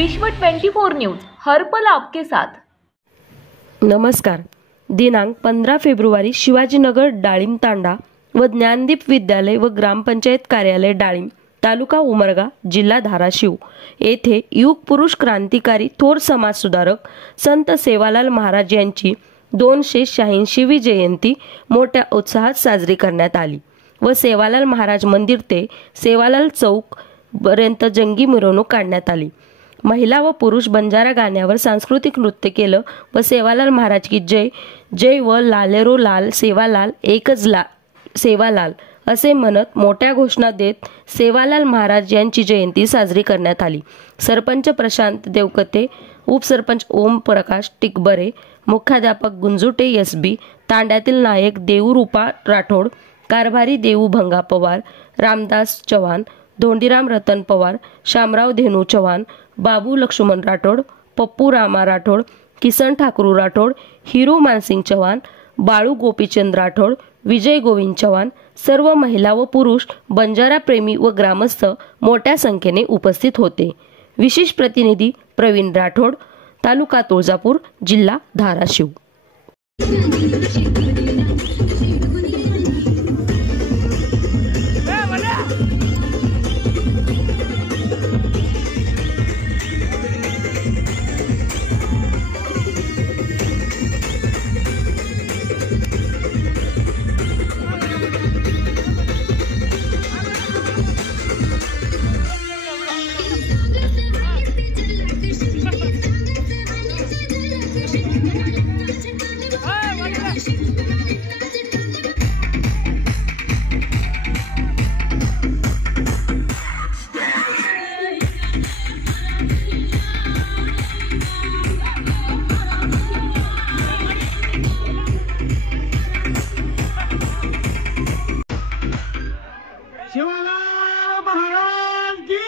विश्व 24 न्यूज हर पल आपके साथ। नमस्कार। दिनांक 15 फेब्रुवारी शिवाजीनगर डाळिंब तांडा व ज्ञानदीप विद्यालय व ग्रामपंचायत कार्यालय डाळिंब तालुका उमरगा जिल्हा धाराशिव येथे युग पुरुष क्रांतिकारी थोर समाजसुधारक संत सेवालाल महाराज यांची 286वी जयंती मोठ्या उत्साहात साजरी करण्यात आली व सेवालाल महाराज मंदिर ते सेवालाल चौक पर्यंत जंगी मिरवणूक काढण्यात आली। महिला व पुरुष बंजारा गाण्यावर सांस्कृतिक नृत्य केलं व सेवालाल महाराज की जय जय व लालेरो लाल सेवालाल एकच सेवालाल असे म्हणत मोठ्या घोषणा देत सेवालाल महाराज यांची जयंती साजरी करण्यात आली। सरपंच प्रशांत देवकते, उपसरपंच ओम प्रकाश टिकबरे, मुख्याध्यापक गुंजुटे एसबी, तांड्यातील नायक देऊरूपा राठोड, कारभारी देऊ भंगा पवार, रामदास चव्हाण, धोंडीराम रतन पवार, शामराव धेनू चव्हाण, बाबू लक्ष्मण राठोड, पप्पू रामा राठोड, किसन ठाकरू राठोड, हिरू मानसिंग चव्हाण, बाळू गोपीचंद राठोड, विजय गोविंद चव्हाण, सर्व महिला व पुरुष बंजारा प्रेमी व ग्रामस्थ मोठ्या संख्येने उपस्थित होते। विशेष प्रतिनिधी प्रवीण राठोड, तालुका तुळजापूर, जिल्हा धाराशिव। शिवालाल महाराज की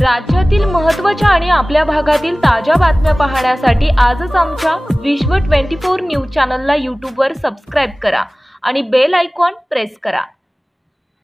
राज्यातील महत्त्वाच्या आणि आपल्या भागातील ताज्या बातम्या पाहण्यासाठी आजच आमच्या विश्व 24 न्यूज चॅनलला YouTube वर सबस्क्राइब करा आणि बेल आयकॉन प्रेस करा।